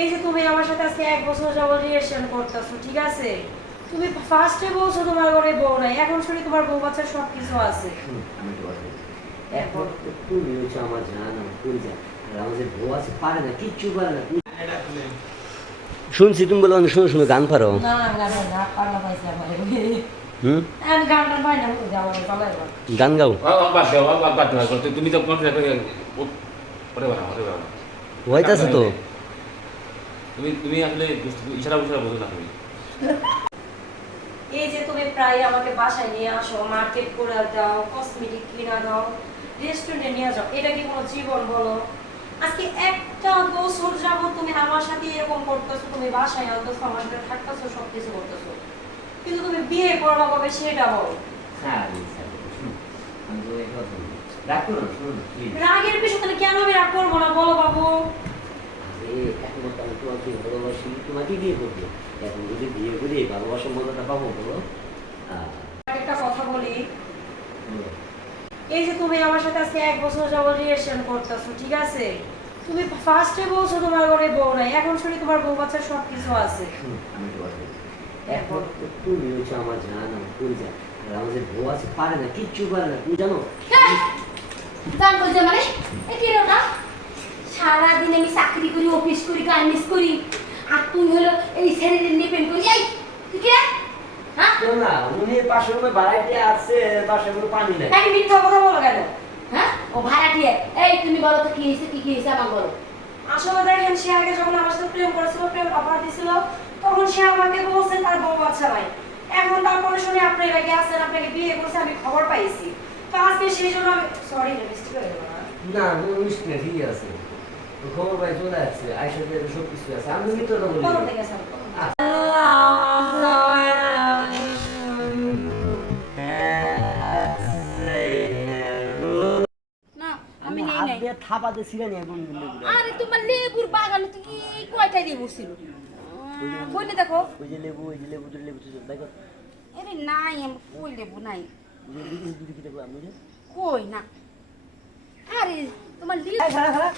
এই যে তুমি আমার সাথে আজকে 1 বছর যাবত রিলেশন করতেছো, ঠিক আছে? তুমি ফার্স্টে বলছো তোমার ঘরে বউ নাই, এখন শুনি তোমার বউ বাচ্চা সবকিছু আছে। আমি তো বলি এখন তুমি হচ্ছে আমার জান আমার পরিচয় আর আমার যে বউ আছে পারে না কিচ্ছু পারে না শুনছি তুমি বলো আমি শুনে শুনে গান পারো না গান না পারলা পাইছে আমার হুম আমি গানটা পাই না যাও চলে গান গাও বাদ দাও তুমি তো কনফিডেন্স করে হইতাছে তো তুমি আসলে ইশারা বুঝারা বোঝো না তুমি। এই যে তুমি প্রায় আমাকে বাসায় নিয়ে আসো, মার্কেট করে দাও, কসমেটিক কিনা দাও, রেস্টুরেন্টে নিয়ে যাও, এটা কি কোনো জীবন বলো? আজকে 1 বছর যাবত তুমি আমার সাথে এরকম করতেছো, তুমি বাসায় আনতেছো, আমার সাথে থাকতেছো, সবকিছু করতেছো, কিন্তু তুমি বিয়ে করবা কবে সেটা বলো। রাগের বিষয় তাহলে কেন আমি রাগ করবো না বলো বাবু? তোমাকে বিয়ে করবো এখন যদি বিয়ে করি ভালোবাসার মজাটা পাবো বলো একটা কথা বলি, এই যে তুমি আমার সাথে আজকে 1 বছর যাবত রিলেশন করতেছো, ঠিক আছে? তুমি ফার্স্টে বলছো তোমার ঘরে বউ নাই, এখন শুনি তোমার বউ বাচ্চা সবকিছু আছে। আমি তো বলি এখন তুমি হচ্ছে আমার জান আমার পরিচয় আর আমার যে বউ আছে পারে না কিচ্ছু পারে না তুমি জানো জান বলছে মানে এ কি রে ওটা? সারাদিন আমি চাকরি করি, অফিস করি, গার্মেন্টস করি, আর তুই হলো এই শরীরে ডিপেন্ড করি। এই তুই কি রে? হ্যাঁ কেন না উনি পাশের রুমে ভাড়াইতে আছে পাশে কোনো পানি নাই তাকে মিথ্যা কথা বলো কেন? হ্যাঁ ও ভাড়াটিয়া। এই তুমি বলো তো কি হয়েছে, কি হয়েছে আমার বলো। আসলে দেখেন, সে আগে যখন আমার সাথে প্রেম করেছিল, প্রেম অফার দিছিল, তখন সে আমাকে বলছে তার বউ বাচ্চা নাই। এখন তারপরে শুনে আপনি রেগে আছেন, আপনাকে বিয়ে করছে, আমি খবর পাইছি। তো আজকে সেই জন্য আমি সরি মিস্টেক হয়ে গেল না। না কোনো মিষ্টি না ঠিকই আছে তো খবর পাই চলে আসছে আইসা দিয়ে সব কিছু আছে আমি মিত্রটা বলি কখন থেকে আছেন? না আমি নেই হাত নাই। দিয়ে থাপাতে ছিলেন এখন আরে তোমার লেবুর বাগানে তুই কয়টা লেবু ছিল? বইলে দেখো। ওই যে লেবু দুটো লেবু তুই দেখো আরে নাই আমার কই লেবু নাই। যে দিদি দুটো কি দেখো আমি যে কই না। আরে তোমার লেবু খারাপ